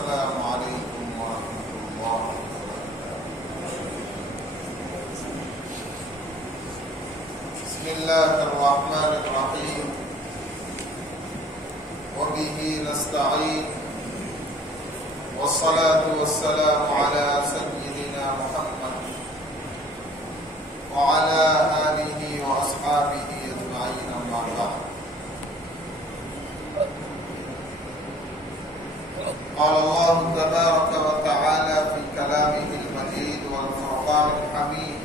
السلام علیکم ورحمۃ اللہ وبرکاتہ۔ بسم اللہ الرحمن الرحیم وبہ نستعین والصلاة والسلام علی سیدنا محمد وعلى آلہ واصحابہ اجمعین اما بعد۔ قال الله تبارك وتعالى في كلامه المجيد والفرقان الحميد: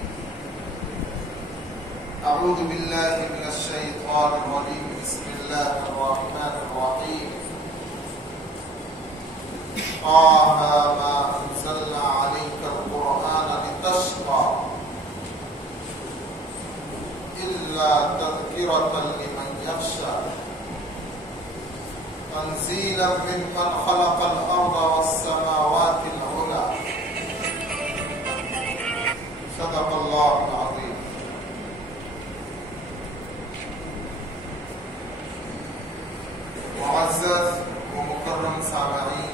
أعوذ بالله من الشيطان الرجيم، بسم الله الرحمن الرحيم. طه ما أنزلنا عليك القرآن لتشقى إلا تذكرة لمن يخشى تنزيلا ممن خلق الأرض والسماوات العلى صدق الله العظيم۔ معزز و مکرم سامعین،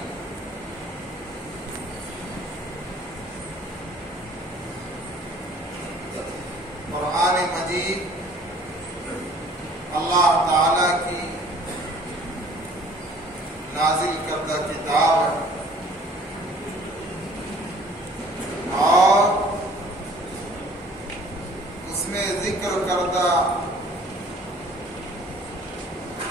قرآن مجید اللہ تعالی کی نازل کردہ کتاب ہے اور اس میں ذکر کردہ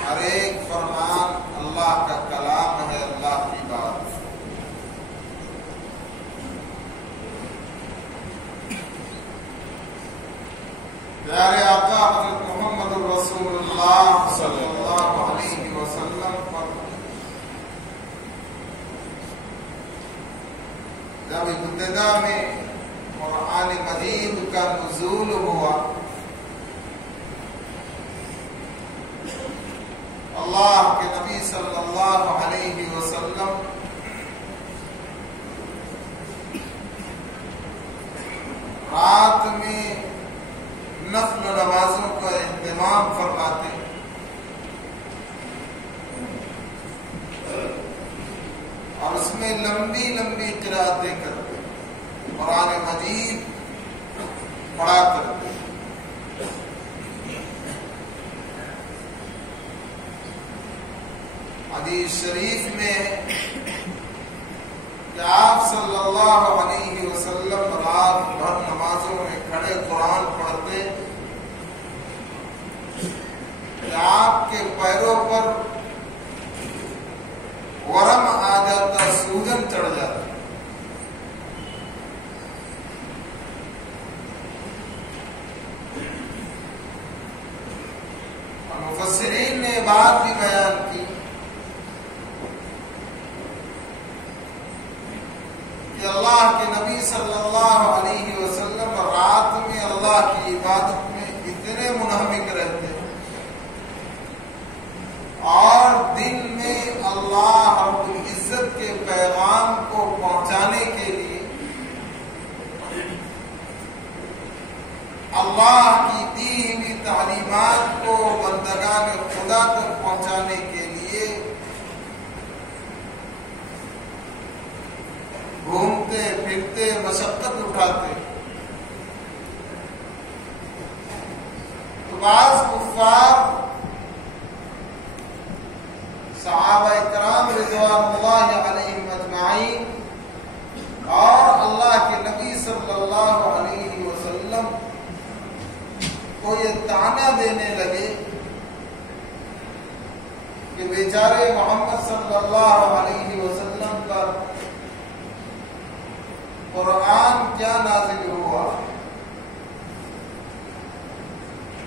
ہر ایک فرمان اللہ کا کلام ہے، اللہ کی بات۔ پیارے آقا حضرت محمد رسول اللہ صلی اللہ علیہ وسلم پر جب ابتدا میں قرآن مجید کا نزول ہوا، اللہ کے نبی صلی اللہ علیہ وسلم رات میں نفل نمازوں کا اہتمام فرماتے اور اس میں لمبی لمبی قرأتیں کرتے، قرآن مجید پڑھا کرتے۔ حدیث شریف میں کہ آپ صلی اللہ علیہ وسلم رات بھر نمازوں میں کھڑے قرآن پڑھتے کہ آپ کے پیروں پر ورم آ جاتا، سوجن چڑھ جاتا۔ اور مفسرین نے بات بھی بیان کی کہ اللہ کے نبی صلی اللہ علیہ وسلم رات میں اللہ کی عبادت میں اتنے منہمک رہتے ہیں اور دن میں اللہ رب العزت کے پیغام کو پہنچانے کے لیے، اللہ کی دی ہوئی تعلیمات کو بندگان خدا تک پہنچانے کے لیے گھومتے پھرتے، مشقت اٹھاتے۔ تو بعض کفار صحابہ کرام رضوان اللہ علیہم اجمعین اور اللہ کے نبی صلی اللہ علیہ وسلم کو یہ طعنہ دینے لگے کہ بیچارے محمد صلی اللہ علیہ وسلم پر قرآن کیا نازل ہوا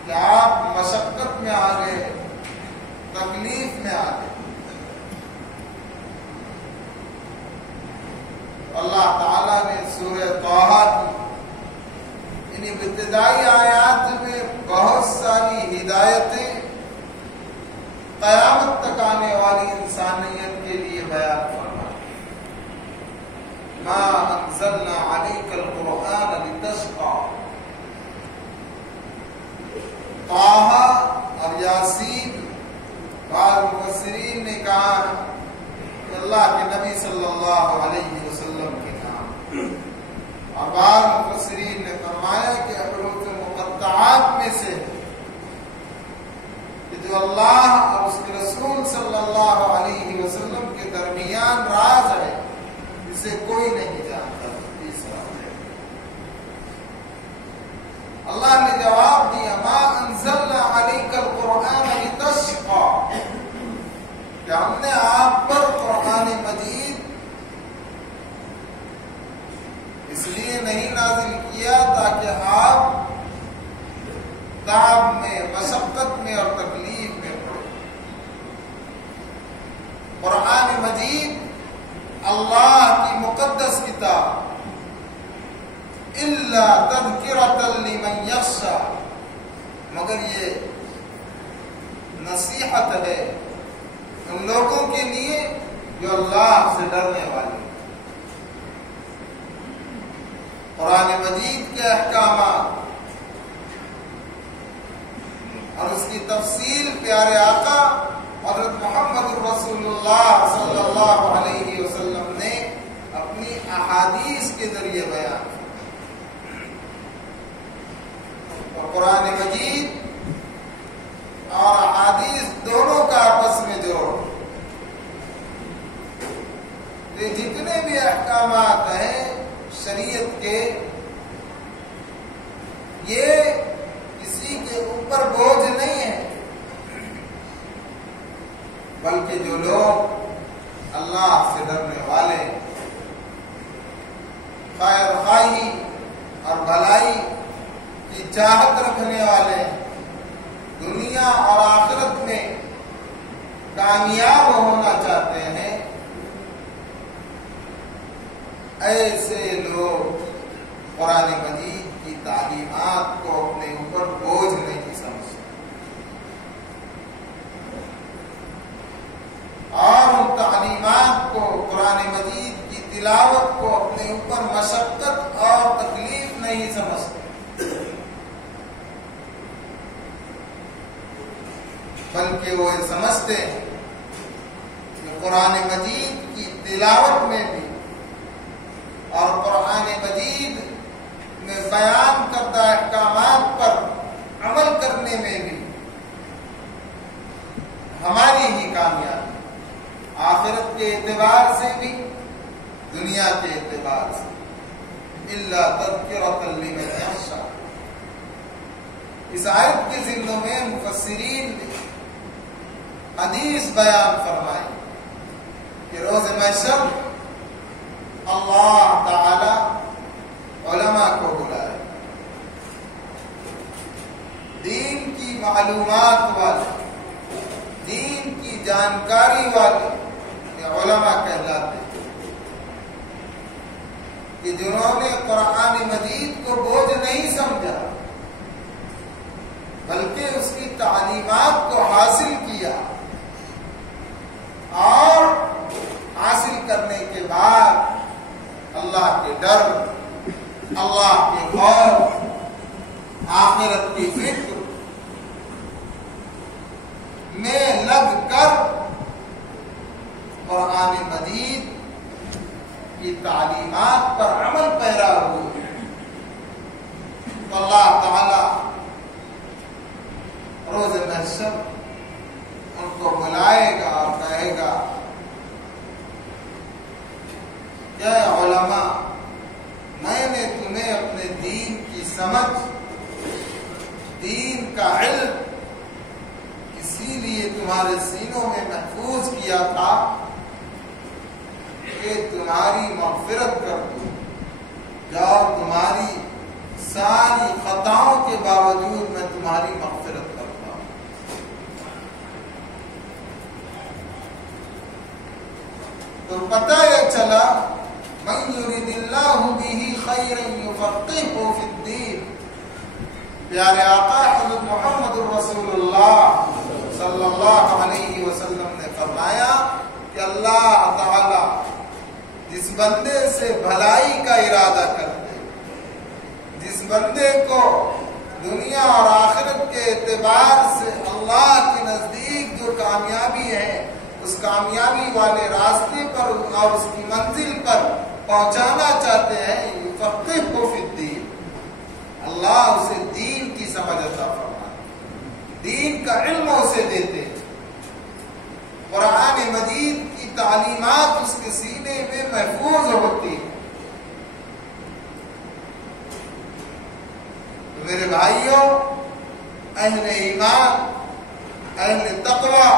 کہ آپ مشقت میں آ گئے، تکلیف میں آ گئے۔ اللہ تعالیٰ نے سورہ طٰہٰ کی ان ابتدائی آیات میں بہت ساری ہدایتیں قیامت تک آنے والی انسانیت کے لیے بیان فرمائی۔ ما انزلنا علیک القرآن لتشقى، طٰہٰ اور یاسین، بعض مفسرین نے کہا کہ اللہ کے نبی صلی اللہ علیہ وسلم کے نام. اور بعض مفسرین نے فرمایا کہ حروف مقطعات میں سے کہ جو اللہ اور اس کے رسول صلی اللہ علیہ وسلم کے درمیان راز ہے جسے کوئی نہیں جانتا. اللہ نے جواب دیا ما انزلنا علیک القرآن لتشقى کہ ہم نے آپ پر قرآن مجید اس لیے نہیں نازل کیا تاکہ آپ تعب میں، مشقت میں اور تکلیف میں پڑیں. قرآن مجید اللہ کی مقدس کتاب الا تذکرۃ لمن یخشی، مگر یہ نصیحت ہے ان لوگوں کے لیے جو اللہ سے ڈرنے والے. قرآن مجید کے احکامات اور اس کی تفصیل پیارے آقا حضرت محمد رسول اللہ صلی اللہ علیہ وسلم نے اپنی احادیث کے ذریعے بیان. قرآن مجید اور احادیث دونوں کا آپس میں جوڑ. یہ جتنے بھی احکامات ہیں شریعت کے، یہ کسی کے اوپر بوجھ نہیں ہے، بلکہ جو لوگ اللہ سے ڈرنے والے، خیر خواہی اور بھلائی کی چاہت رکھنے والے، دنیا اور آخرت میں کامیاب ہونا چاہتے ہیں، ایسے لوگ قرآن مجید کی تعلیمات کو اپنے اوپر بوجھ نہیں سمجھتے اور ان تعلیمات کو، قرآن مجید کی تلاوت کو اپنے اوپر مشقت اور تکلیف نہیں سمجھتے، بلکہ وہ یہ سمجھتے ہیں کہ قرآن مجید کی تلاوت میں بھی اور قرآن مجید میں بیان کردہ احکامات پر عمل کرنے میں بھی ہماری ہی کامیابی، آخرت کے اعتبار سے بھی دنیا کے اعتبار سے. الا تذکرۃ لمن یخشی. اس آیت کے ذمہ میں مفسرین نے حدیث بیان فرمائی کہ روز محشر اللہ تعالی علماء کو بلائے، دین کی معلومات والے، دین کی جانکاری والے یہ علماء کہلاتے ہیں کہ جنہوں نے قرآن مجید کو بوجھ نہیں سمجھا بلکہ اس کی تعلیمات کو حاصل کیا، اور حاصل کرنے کے بعد اللہ کے ڈر، اللہ کے خوف، آخرت کی فکر میں لگ کر قرآن مجید کی تعلیمات پر عمل پیرا ہوئے تو اللہ تعالی روز محشر ان کو بلائے گا اور کہے گا کہ علماء، میں نے تمہیں اپنے دین کی سمجھ، دین کا علم اسی لیے تمہارے سینوں میں محفوظ کیا تھا کہ تمہاری مغفرت کر دوں، اور تمہاری ساری خطاؤں کے باوجود میں تمہاری مغفرت کرتا ہوں. تو پتہ یہ چلا من یرید اللہ بہ خیرا یفقہہ فی الدین. پیارے آقا حضرت محمد رسول اللہ صلی اللہ علیہ وسلم نے فرمایا کہ اللہ تعالی جس بندے سے بھلائی کا ارادہ کرتے، جس بندے کو دنیا اور آخرت کے اعتبار سے اللہ کے نزدیک جو کامیابی ہے اس کامیابی والے راستے پر اور اس کی منزل پر پہنچانا چاہتے ہیں، یفقہہ فی الدین، اللہ اسے دین کی سمجھ عطا فرماتے، دین کا علم اسے دیتے، قرآن مجید کی تعلیمات اس کے سینے میں محفوظ ہوتی ہے۔ تو میرے بھائیوں، اہل ایمان، اہل تقوی،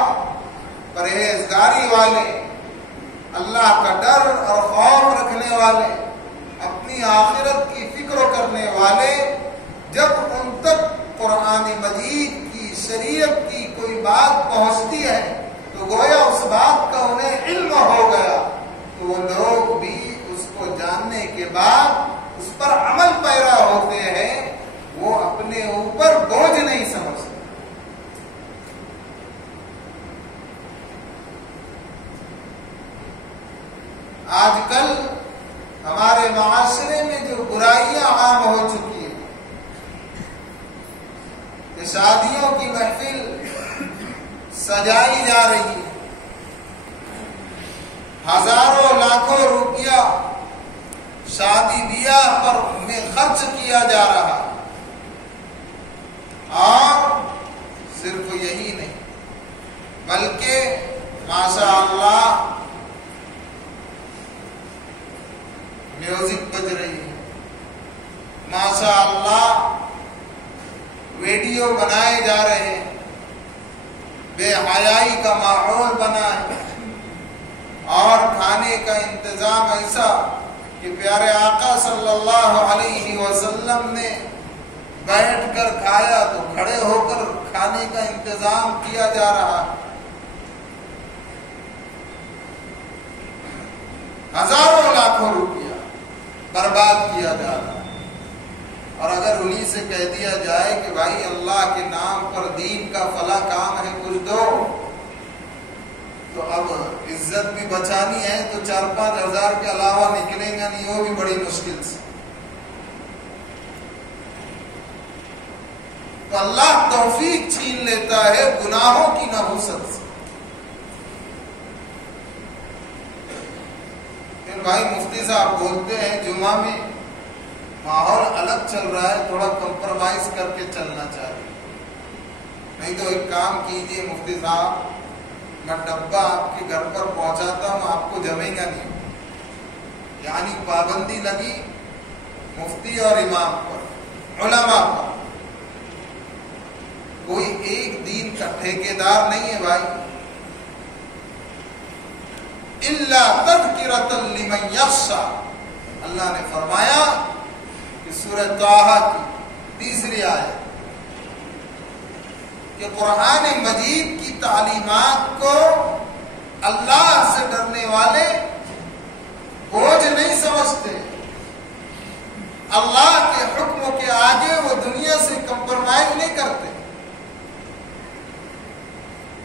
پرہیزگاری والے، اللہ کا ڈر اور خوف رکھنے والے، اپنی آخرت کی فکر کرنے والے، جب ان تک قرآن مجید کی شریعت کی کوئی بات پہنچتی ہے تو گویا اس بات کا انہیں علم ہو گیا، تو وہ لوگ بھی اس کو جاننے کے بعد اس پر عمل پیرا ہوتے ہیں، وہ اپنے اوپر بوجھ نہیں سمجھتے۔ آج کل ہمارے معاشرے میں جو برائیاں عام ہو چکی ہیں کہ شادیوں کی محفل سجائی جا رہی ہے، ہزاروں لاکھوں روپیہ شادی بیاہ پر میں خرچ کیا جا رہا، اور صرف یہی نہیں بلکہ ماشاء اللہ میوزک بج رہی ہے، ماشاء اللہ ویڈیو بنائے جا رہے ہیں، بے حیائی کا ماحول بنا ہے، اور کھانے کا انتظام ایسا کہ پیارے آقا صلی اللہ علیہ وسلم نے بیٹھ کر کھایا تو کھڑے ہو کر کھانے کا انتظام کیا جا رہا، ہزاروں لاکھوں روپیہ برباد کیا جا رہا ہے۔ اور اگر انہی سے کہہ دیا جائے کہ بھائی اللہ کے نام پر دین کا فلاں کام ہے کچھ دو، تو اب عزت بھی بچانی ہے تو 4-5 ہزار کے علاوہ نکلیں گا نہیں، وہ بھی بڑی مشکل سے۔ تو اللہ توفیق چھین لیتا ہے گناہوں کی نحوست سے۔ پھر بھائی مفتی صاحب بولتے ہیں جمعہ میں ماحول الگ چل رہا ہے، تھوڑا کمپرومائز کر کے چلنا چاہیے، نہیں تو ایک کام کیجئے مفتی صاحب، میں ڈبہ آپ کے گھر پر پہنچاتا ہوں، آپ کو جمے گا نہیں، یعنی پابندی لگی مفتی اور امام پر، علماء پر، کوئی ایک دین کا ٹھیکیدار نہیں ہے بھائی۔ الا تذکرۃ لمن یخشی، اللہ نے فرمایا کہ سورہ طٰہٰ کی 3 آیت کہ قرآن مجید کی تعلیمات کو اللہ سے ڈرنے والے بوجھ نہیں سمجھتے، اللہ کے حکم کے آگے وہ دنیا سے کمپرومائز نہیں کرتے،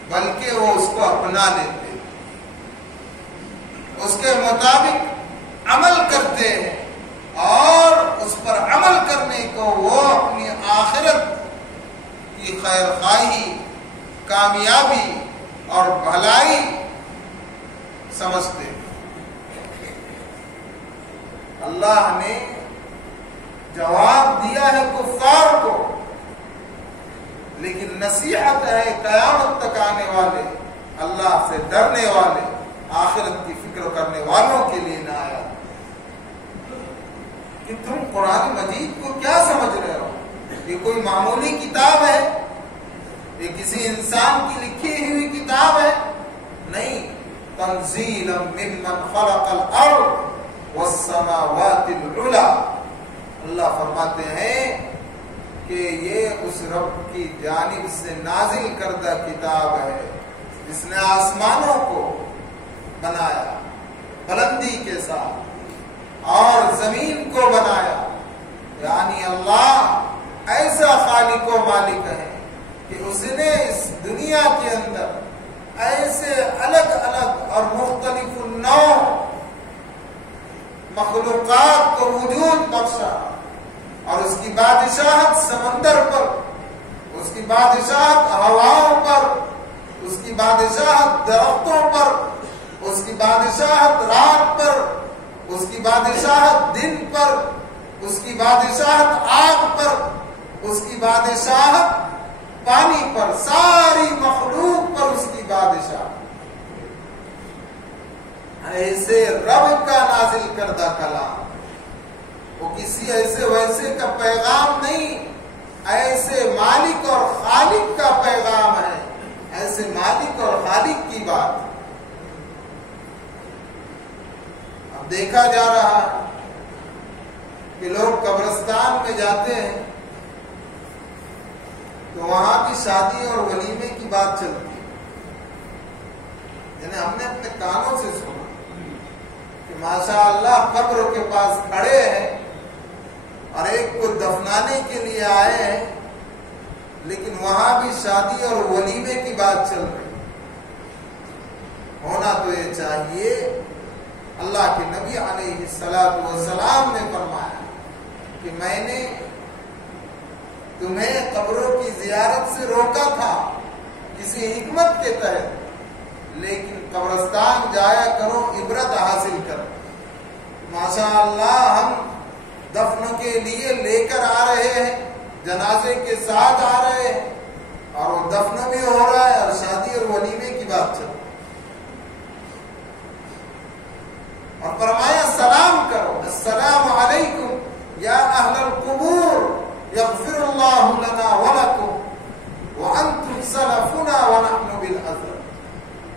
بلکہ وہ اس کو اپنا لیتے، اس کے مطابق عمل کرتے ہیں، اور اس پر عمل کرنے کو وہ اپنی آخرت کی خیر خواہی، کامیابی اور بھلائی سمجھتے ہیں۔ اللہ نے جواب دیا ہے کفار کو، لیکن نصیحت ہے قیامت تک آنے والے، اللہ سے ڈرنے والے، آخرت کی فکر کرنے والوں کے لیے نہ آیا کہ تم قرآن مجید کو کیا سمجھ رہے ہو؟ یہ کوئی معمولی کتاب ہے؟ یہ کسی انسان کی لکھی ہوئی کتاب ہے؟ نہیں، تنزیل ممن خلق الارض والسماوات العلی، اللہ فرماتے ہیں کہ یہ اس رب کی جانب سے نازل کردہ کتاب ہے جس نے آسمانوں کو بنایا بلندی کے ساتھ اور زمین کو بنایا، یعنی اللہ ایسا خالق و مالک ہے کہ اس نے اس دنیا کے اندر ایسے الگ الگ اور مختلف النوع مخلوقات کو وجود بخشا، اور اس کی بادشاہت سمندر پر، اس کی بادشاہت ہواؤں پر، اس کی بادشاہت درختوں پر، اس کی بادشاہت رات پر، اس کی بادشاہت دن پر، اس کی بادشاہت آگ پر، اس کی بادشاہت پانی پر، ساری مخلوق پر اس کی بادشاہت۔ ایسے رب کا نازل کردہ کلام، وہ کسی ایسے ویسے کا پیغام نہیں، ایسے مالک اور خالق کا پیغام ہے، ایسے مالک اور خالق کی بات۔ اب دیکھا جا رہا ہے کہ لوگ قبرستان میں جاتے ہیں تو وہاں بھی شادی اور ولیمے کی بات چلتی ہے۔ یعنی ہم نے اپنے کانوں سے سنا کہ ماشاء اللہ قبر کے پاس کھڑے ہیں اور ایک کو دفنانے کے لیے آئے ہیں، لیکن وہاں بھی شادی اور ولیمے کی بات چل رہی۔ ہونا تو یہ چاہیے، اللہ کے نبی علیہ السلام نے فرمایا کہ میں نے تمہیں قبروں کی زیارت سے روکا تھا کسی حکمت کے تحت، لیکن قبرستان جایا کرو، عبرت حاصل کرو۔ ماشاء اللہ ہم دفن کے لیے لے کر آ رہے ہیں، جنازے کے ساتھ آ رہے ہیں، اور وہ دفن بھی ہو رہا ہے اور شادی اور ولیمے کی بات چل رہی ہے۔ اور فرمایا سلام کرو، السلام علیکم یا اہل القبور یغفر اللہ لنا ولکم وانتم سلفنا ونحن بالعذر۔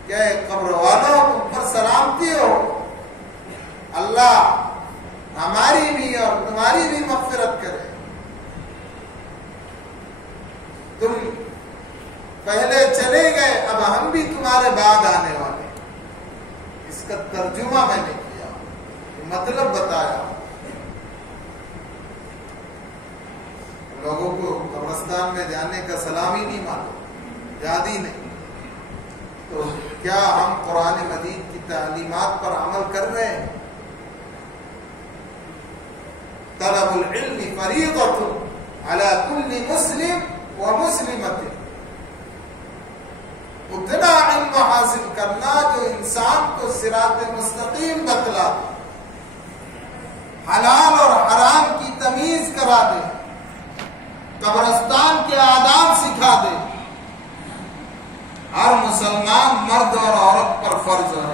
کیا قبر والوں تم پر سلامتی ہو، اللہ ہماری بھی اور تمہاری بھی مغفرت کرے۔ تم پہلے چلے گئے، اب ہم بھی تمہارے بعد آنے والے۔ اس کا ترجمہ میں نے کیا، مطلب بتایا۔ لوگوں کو قبرستان میں جانے کا سلام ہی نہیں معلوم، یاد ہی نہیں، تو کیا ہم قرآن مجید کی تعلیمات پر عمل کر رہے ہیں؟ طلب العلم فریضۃ علی کل مسلم و مسلمۃ۔ اتنا علم حاصل کرنا جو انسان کو صراط مستقیم بتلا دے، حلال اور حرام کی تمیز کرا دے، قبرستان کے آداب سکھا دے، ہر مسلمان مرد اور عورت پر فرض ہے۔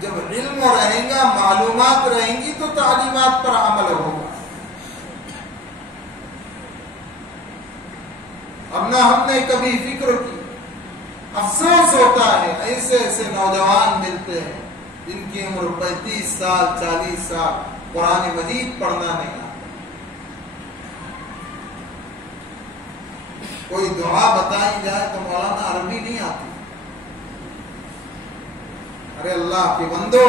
جب علم رہے گا، معلومات رہیں گی تو تعلیمات پر عمل ہوگا۔ اب نہ ہم نے کبھی فکر کی، افسوس ہوتا ہے ایسے ایسے نوجوان ملتے ہیں جن کی عمر 35 سال 40 سال، قرآن مجید پڑھنا نہیں آتا، کوئی دعا بتائی جائے تو مولانا عربی نہیں آتی۔ ارے اللہ کے بندو،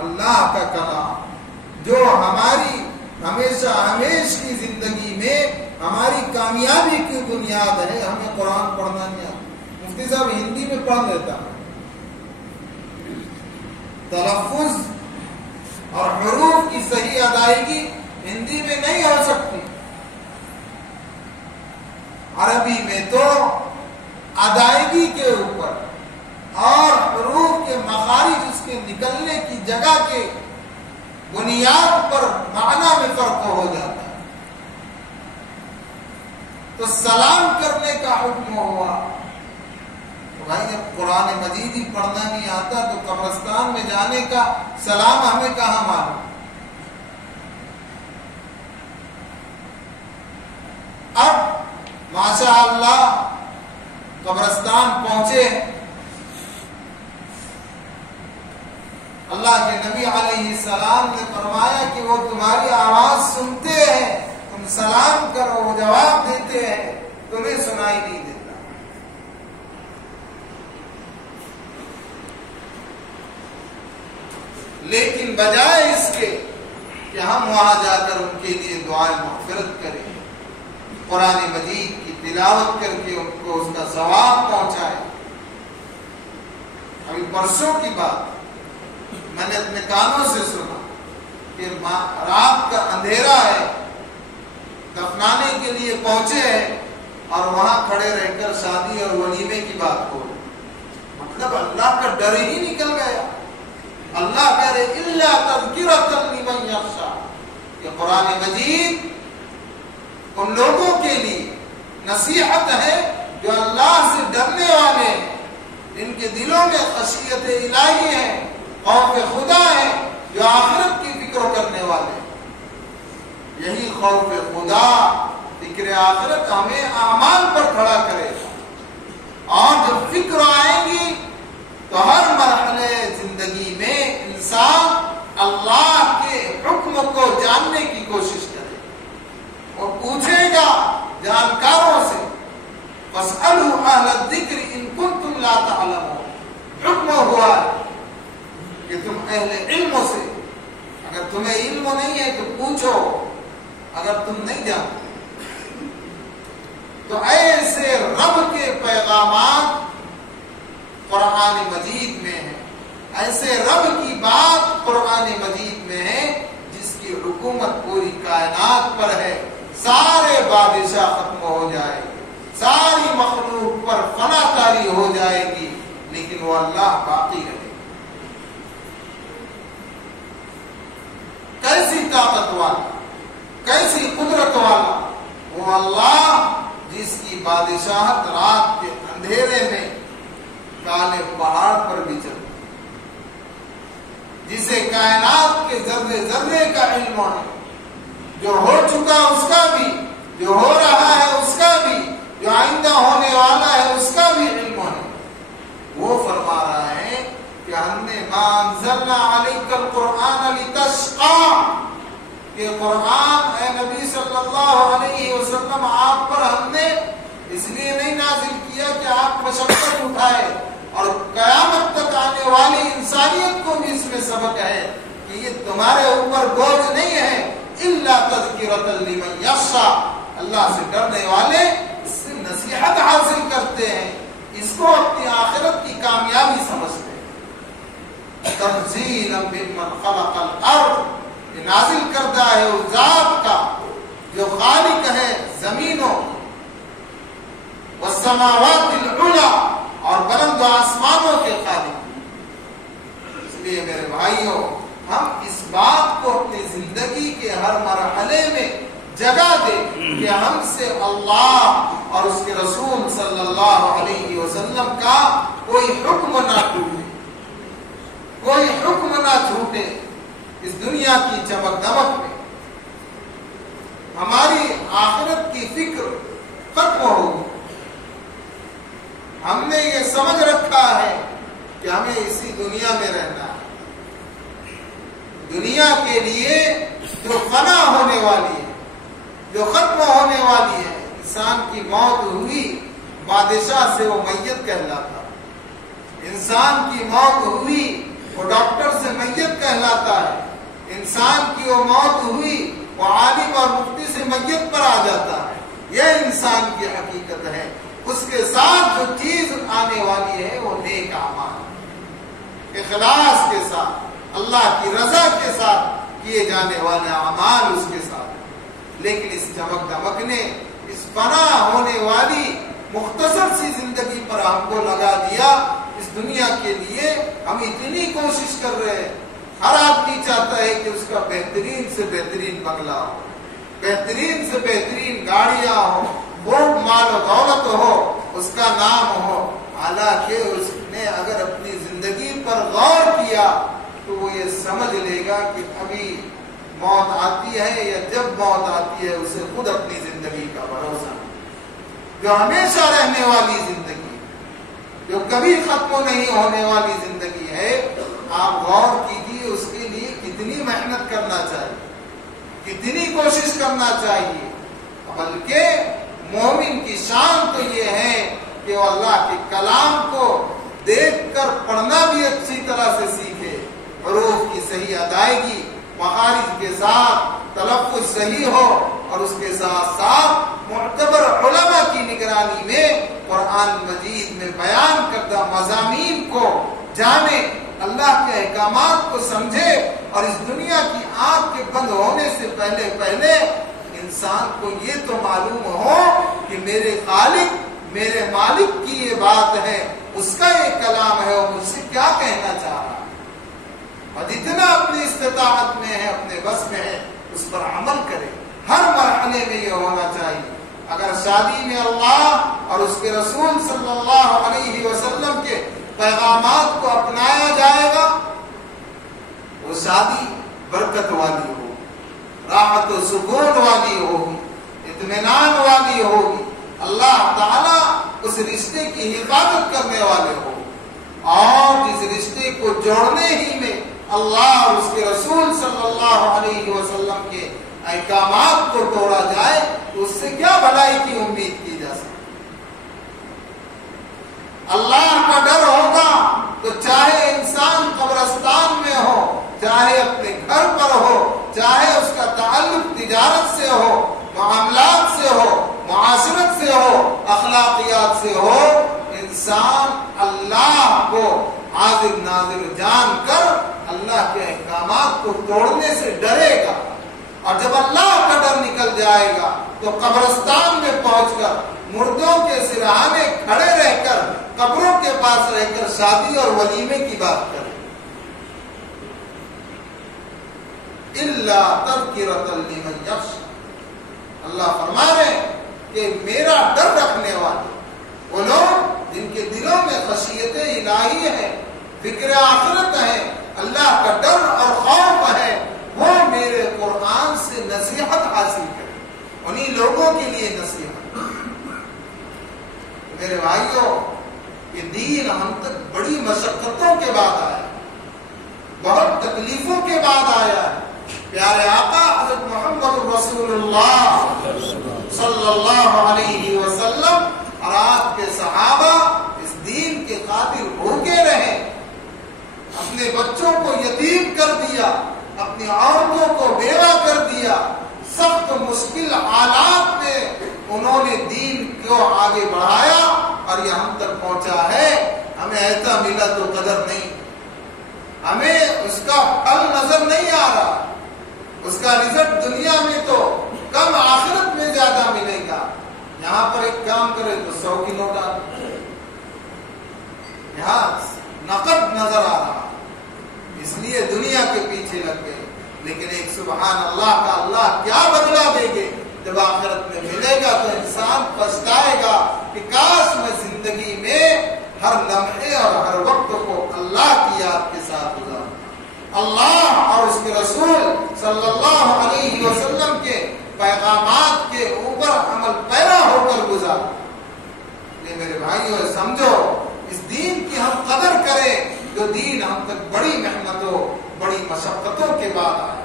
اللہ کا کلام جو ہماری ہمیشہ ہمیش کی زندگی میں ہماری کامیابی کی بنیاد ہے، ہمیں قرآن پڑھنا نہیں آتا۔ مفتی صاحب ہندی میں پڑھ لیتا، تلفظ اور حروف کی صحیح ادائیگی ہندی میں نہیں ہو سکتی، عربی میں تو ادائیگی کے اوپر اور حروف کے مخارج، اس کے نکلنے کی جگہ کے بنیاد پر معنی میں فرق ہو جاتا ہے۔ تو سلام کرنے کا حکم ہوا، تو بھائی جب قرآن مجید ہی پڑھنا نہیں آتا تو قبرستان میں جانے کا سلام ہمیں کہاں معلوم؟ اب ماشاء اللہ قبرستان پہنچے، اللہ کے نبی علیہ السلام نے فرمایا کہ وہ تمہاری آواز سنتے ہیں، تم سلام کرو وہ جواب دیتے ہیں، تمہیں سنائی نہیں دیتا۔ لیکن بجائے اس کے کہ ہم وہاں جا کر ان کے لیے دعائیں مغفرت کریں، قرآن مجید کی تلاوت کر کے ان کو اس کا ثواب پہنچائے۔ ابھی پرسوں کی بات میں نے اپنے کانوں سے سنا کہ رات کا اندھیرا ہے، دفنانے کے لیے پہنچے ہیں اور وہاں کھڑے رہ کر شادی اور ولیمے کی بات ہو، مطلب اللہ کا ڈر ہی نکل گیا۔ اللہ کہہ رہے الا تذکرۃ لمن یخشی، یہ قرآن مجید ان لوگوں کے لیے نصیحت ہے جو اللہ سے ڈرنے والے ہیں، جن کے دلوں میں خشیت الہی ہے، خوف خدا ہے، جو آخرت کی فکر کرنے والے ہیں۔ یہی خوف خدا، فکر آخرت ہمیں اعمال پر کھڑا کرے گا، اور جب فکر آئیں گی تو ہر مرحلے زندگی میں انسان اللہ کے حکم کو جاننے کی کوشش کرے اور پوچھے گا جانکاروں سے، فاسألوا اہل الذکر ان کنتم لا تعلمون۔ حکم ہوا ہے کہ تم اہل علم سے، اگر تمہیں علم نہیں ہے تو پوچھو، اگر تم نہیں جانتے تو ایسے رب کے پیغامات قرآن مجید میں ہیں، ایسے رب کی بات قرآن مجید میں ہے جس کی حکومت پوری کائنات پر ہے۔ سارے بادشاہ ختم ہو جائے گے، ساری مخلوق پر فنا طاری ہو جائے گی، لیکن وہ اللہ باقی رہے۔ کیسی طاقت والا، کیسی قدرت والا وہ اللہ جس کی بادشاہت رات کے اندھیرے میں کالے پہاڑ پر بھی چلتی، جسے کائنات کے ذرے ذرے کا علم ہے، جو ہو چکا اس کا بھی، جو ہو رہا ہے اس کا بھی، جو آئندہ ہونے والا ہے اس کا بھی علم ہے۔ وہ فرما رہا ہے کہ ہم نے ما انزلنا علیک القرآن لتشقی، کہ قرآن اے نبی صلی اللہ علیہ وسلم آپ پر ہم نے اس لیے نہیں نازل کیا کہ آپ مشقت اٹھائے، اور قیامت تک آنے والی انسانیت کو بھی اس میں سبق ہے کہ یہ تمہارے اوپر بوجھ نہیں ہے، الا تذکرۃ لمن یخشی، اللہ سے ڈرنے والے اس سے نصیحت حاصل کرتے ہیں، اس کو اپنی آخرت کی کامیابی سمجھتے ہیں۔ تنزیلا ممن خلق الارض، یہ نازل کردہ ہے اس ذات کا جو خالق ہے زمینوں، والسماوات العلی، اور بلند آسمانوں کے خالق۔ اس لیے میرے بھائیوں، ہم اس بات کو اپنی زندگی کے ہر مرحلے میں جگہ دیں کہ ہم سے اللہ اور اس کے رسول صلی اللہ علیہ وسلم کا کوئی حکم نہ ٹوٹے، کوئی حکم نہ چھوٹے۔ اس دنیا کی چمک دمک میں ہماری آخرت کی فکر ختم ہوگی۔ ہم نے یہ سمجھ رکھا ہے کہ ہمیں اسی دنیا میں رہنا ہے، دنیا کے لیے جو فنا ہونے والی ہے، جو ختم ہونے والی ہے۔ انسان کی موت ہوئی، بادشاہ سے وہ میت کہلاتا، انسان کی موت ہوئی وہ ڈاکٹر سے میت کہلاتا ہے، انسان کی وہ موت ہوئی وہ عالم اور مفتی سے میت پر آ جاتا ہے۔ یہ انسان کی حقیقت ہے۔ اس کے ساتھ جو چیز آنے والی ہے وہ نیک اعمال، اخلاص کے ساتھ، اللہ کی رضا کے ساتھ کیے جانے والے اعمال اس کے ساتھ۔ لیکن اس چمک دمک نے اس فنا ہونے والی مختصر سی زندگی پر ہم کو لگا دیا۔ اس دنیا کے لیے ہم اتنی کوشش کر رہے ہیں، ہر آدمی چاہتا ہے کہ اس کا بہترین سے بہترین بنگلہ ہو، بہترین سے بہترین گاڑیاں ہو، خوب مال و دولت ہو، اس کا نام ہو۔ حالانکہ اس نے اگر اپنی زندگی پر غور کیا تو وہ یہ سمجھ لے گا کہ ابھی موت آتی ہے یا جب موت آتی ہے اسے خود اپنی زندگی کا بھروسہ، جو ہمیشہ رہنے والی زندگی، جو کبھی ختم نہیں ہونے والی زندگی ہے۔ آپ غور کیجیے اس کے لیے کتنی محنت کرنا چاہیے، کتنی کوشش کرنا چاہیے۔ بلکہ مومن کی شان تو یہ ہے کہ وہ اللہ کے کلام کو دیکھ کر پڑھنا بھی اچھی طرح سے سیکھے، حروف کی صحیح ادائیگی، مخارج کے ساتھ تلفظ صحیح ہو، اور اس کے ساتھ ساتھ معتبر علماء کی نگرانی میں قرآن مجید میں بیان کردہ مضامین کو جانے، اللہ کے احکامات کو سمجھے، اور اس دنیا کی آنکھ کے بند ہونے سے پہلے انسان کو یہ تو معلوم ہو کہ میرے خالق میرے مالک کی یہ بات ہے، اس کا یہ کلام ہے، اور مجھ سے کیا کہنا چاہ رہا ہے، اور جتنا اپنی استطاعت میں ہے اپنے بس میں ہے اس پر عمل کرے۔ ہر مرحلے میں یہ ہونا چاہیے۔ اگر شادی میں اللہ اور اس کے رسول صلی اللہ علیہ وسلم کے پیغامات کو اپنایا جائے گا، وہ شادی برکت والی ہوگی، راحت و سکون والی ہوگی، اطمینان والی ہوگی، اللہ تعالیٰ اس رشتے کی حفاظت کرنے والے ہوں، اور جس رشتے کو جوڑنے ہی میں اللہ اور اس کے رسول صلی اللہ علیہ وسلم کے احکامات کو توڑا جائے تو اس سے کیا بھلائی کی امید کی جا سکتی؟ اللہ کا ڈر ہوگا تو چاہے انسان قبرستان میں ہو، چاہے اپنے گھر پر ہو، چاہے اس کا تعلق تجارت سے ہو، معاملات سے ہو، معاشرت سے ہو، اخلاقیات سے ہو، انسان اللہ کو حاضر ناظر جان کر اللہ کے احکامات کو توڑنے سے ڈرے گا۔ اور جب اللہ کا ڈر نکل جائے گا تو قبرستان میں پہنچ کر مردوں کے سرہانے کھڑے رہ کر قبروں کے پاس رہ کر شادی اور ولیمے کی بات کرے۔ الا تذکرۃ لمن یخشی، اللہ فرما رہے ہیں کہ میرا ڈر رکھنے والے وہ لوگ جن کے دلوں میں خشیت الہی ہے، فکر آخرت ہے، اللہ کا ڈر اور خوف ہے، وہ میرے قرآن سے نصیحت حاصل کریں، انہی لوگوں کے لیے نصیحت۔ میرے بھائیوں، یہ دین ہم تک بڑی مشقتوں کے بعد آیا، بہت تکلیفوں کے بعد آیا ہے۔ پیارے آقا حضرت محمد رسول اللہ صلی اللہ علیہ وسلم اور آپ کے صحابہ اس دین کے خاطر بھوکے رہے، اپنے بچوں کو یتیم کر دیا، اپنی عورتوں کو بیوہ کر دیا، سخت مشکل حالات میں انہوں نے دین کو آگے بڑھایا اور یہ ہم تک پہنچا ہے۔ ہمیں ایسا ملا تو قدر نہیں، ہمیں اس کا پھل نظر نہیں آ رہا، اس کا رزلٹ دنیا میں تو کم آخرت میں زیادہ ملے گا۔ یہاں پر ایک کام کرے تو 100 کی نوٹ آ، یہاں نقد نظر آ رہا، اس لیے دنیا کے پیچھے لگ گئے، لیکن ایک سبحان اللہ کا اللہ کیا بدلہ دے گے جب آخرت میں ملے گا تو انسان پچھتائے گا کہ کاش میں زندگی میں ہر لمحے اور ہر وقت کو اللہ کی یاد کے ساتھ گزارا، اللہ اور اس کے رسول صلی اللہ علیہ وسلم کے پیغامات کے اوپر عمل پیرا ہو کر گزارا۔ یہ میرے بھائیوں سمجھو، اس دین کی ہم قدر کریں جو دین ہم تک بڑی محنتوں بڑی مشقتوں کے بعد آیا۔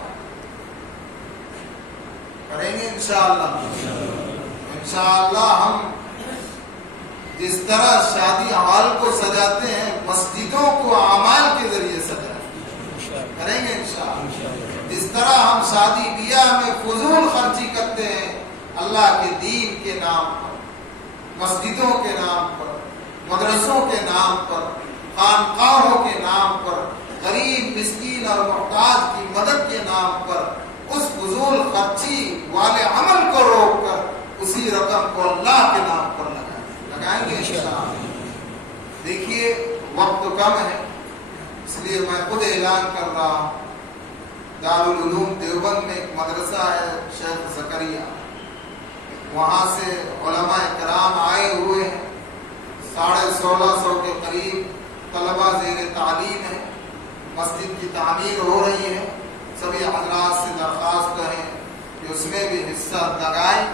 کریں گے انشاءاللہ۔ انشاءاللہ ہم جس طرح شادی ہال کو سجاتے ہیں مسجدوں کو اعمال کے ذریعے سجائیں، کریں گے انشاءاللہ۔ جس طرح ہم شادی بیاہ میں فضول خرچی کرتے ہیں اللہ کے دین کے نام پر، مسجدوں کے نام پر، مدرسوں کے نام پر، خانقاہوں کے نام پر، غریب مسکین اور محتاج کی مدد کے نام پر، اس فضول خرچی والے عمل کو روک کر اسی رقم کو اللہ کے نام پر لگائیں گے انشاءاللہ۔ دیکھیے وقت کم ہے، اس لیے میں خود اعلان کر رہا ہوں، دارالعلوم دیوبند میں ایک مدرسہ ہے شیخ زکریا، وہاں سے علماء کرام آئے ہوئے ہیں، 1650 کے قریب طلبہ زیر تعلیم ہیں، مسجد کی تعمیر ہو رہی ہے، سبھی حضرات سے درخواست ہے کہ اس میں بھی حصہ لگائیں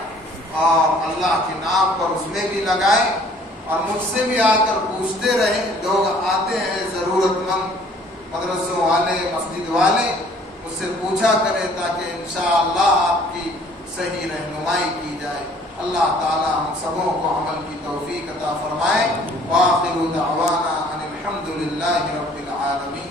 اور اللہ کے نام پر اس میں بھی لگائیں، اور مجھ سے بھی آ کر پوچھتے رہیں، لوگ آتے ہیں ضرورت مند مدرسوں والے مسجد والے، اس سے پوچھا کریں تاکہ انشاءاللہ آپ کی صحیح رہنمائی کی جائے۔ اللہ تعالی ہم سبوں کو عمل کی توفیق عطا فرمائے۔ وآخر دعوانا ان الحمد للہ رب العالمین۔